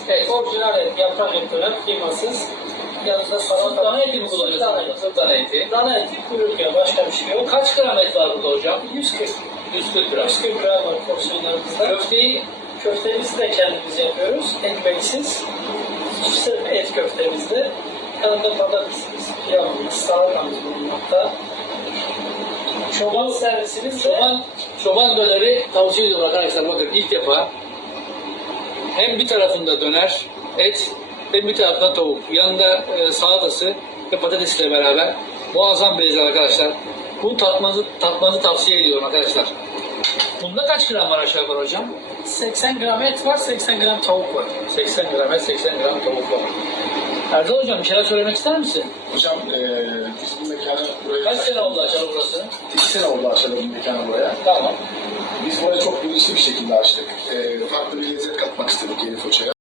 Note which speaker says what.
Speaker 1: Evet.
Speaker 2: Orijinal et, yaprak et döner, kıymasız. Yanında salata.
Speaker 1: Dana eti mi kullanıyorsunuz? Sırf dana eti.
Speaker 2: Dana eti, kuyruk yağı, başka bir şey yok.
Speaker 1: Kaç gram et var burada hocam?
Speaker 2: 140.
Speaker 1: 140 gram.
Speaker 2: 140 gram var porsiyonlarımızda.
Speaker 1: Köfteyi
Speaker 2: Köftemizi de kendimiz yapıyoruz. Ekmeksiz. Sırf et köftemizde. Yanında patatesimiz, pilavımız, salatamız bulunmakta. Çoban servisimiz de
Speaker 1: çoban döneri tavsiye ediyorum arkadaşlar. Bakın ilk defa hem bir tarafında döner, et, hem bir tarafında tavuk. Yanında salatası ve patatesle beraber muazzam bir lezzet arkadaşlar. Bunu tatmanızı tavsiye ediyorum arkadaşlar. Bunda kaç gram var aşağı yukarı hocam?
Speaker 2: 80 gram et var, 80 gram tavuk var.
Speaker 1: 80 gram et, 80 gram tavuk var. Erdal hocam bir şeyler söylemek ister misin?
Speaker 3: Hocam biz bu mekanı buraya...
Speaker 1: Kaç sene oldu açalı burası?
Speaker 3: 2 sene oldu açalım bu mekanı buraya.
Speaker 1: Tamam.
Speaker 3: Biz burayı çok bilinçli bir şekilde açtık. Farklı bir lezzet katmak istedik Yeni Foça'ya.